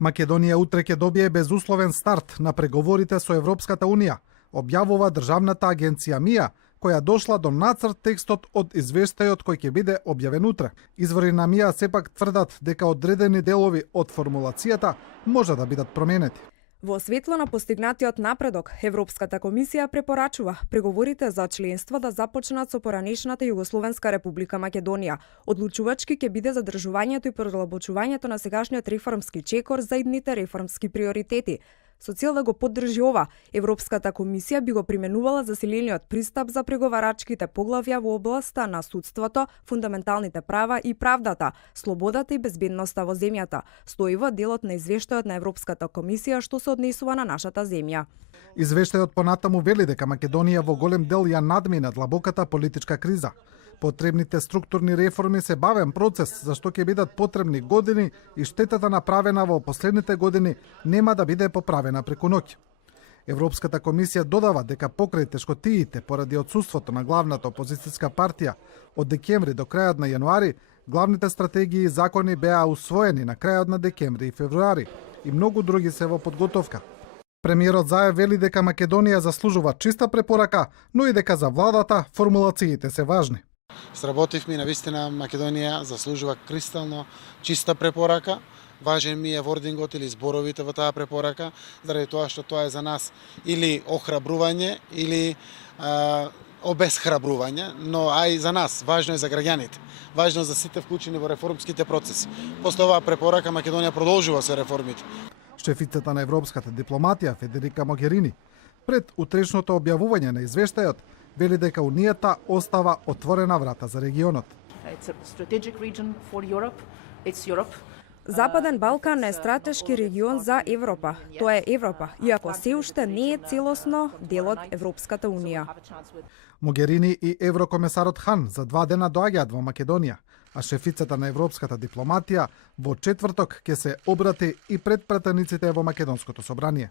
Македонија утре ќе добие безусловен старт на преговорите со Европската Унија, објавува државната агенција МИА, која дошла до нацрт текстот од извештајот кој ќе биде објавен утре. Извори на МИА сепак тврдат дека одредени делови од формулацијата може да бидат променети. Во светло на постигнатиот напредок, Европската комисија препорачува преговорите за членство да започнат со поранешната Југословенска република Македонија. Одлучувачки ќе биде задржувањето и продлабочувањето на сегашниот реформски чекор за идните реформски приоритети. Со цел да го поддржи ова, Европската комисија би го применувала засилениот пристап за преговарачките поглавја во областа на судството, фундаменталните права и правдата, слободата и безбедноста во земјата, стои во делот на извештајот на Европската комисија што се однесува на нашата земја. Извештајот понатаму вели дека Македонија во голем дел ја надмина длабоката политичка криза. Потребните структурни реформи се бавен процес, зашто ќе бидат потребни години и штетата направена во последните години нема да биде поправена преку ноќ. Европската комисија додава дека покрај тешкотиите поради отсуството на главната опозицијска партија од декември до крајот на јануари, главните стратегии и закони беа усвоени на крајот на декември и февруари и многу други се во подготовка. Премиерот Заев вели дека Македонија заслужува чиста препорака, но и дека за владата формулациите се важни. Сработивме и навистина Македонија заслужува кристално чиста препорака. Важен ми е вордингот или зборовите во таа препорака, заради тоа што тоа е за нас или охрабрување или обесхрабрување, но и за нас, важно е за граѓаните, важно е за сите вклучени во реформските процеси. После оваа препорака Македонија продолжува со реформите. Шефицата на европската дипломатија Федерика Могерини пред утрешното објавување на извештајот вели дека Унијата остава отворена врата за регионот. Западен Балкан е стратешки регион за Европа. Тоа е Европа, иако се уште не е целосно дел од Европската Унија. Могерини и еврокомесарот Хан за 2 дена доаѓаат во Македонија, а шефицата на европската дипломатија во четврток ќе се обрати и пред пратениците во Македонското собрание.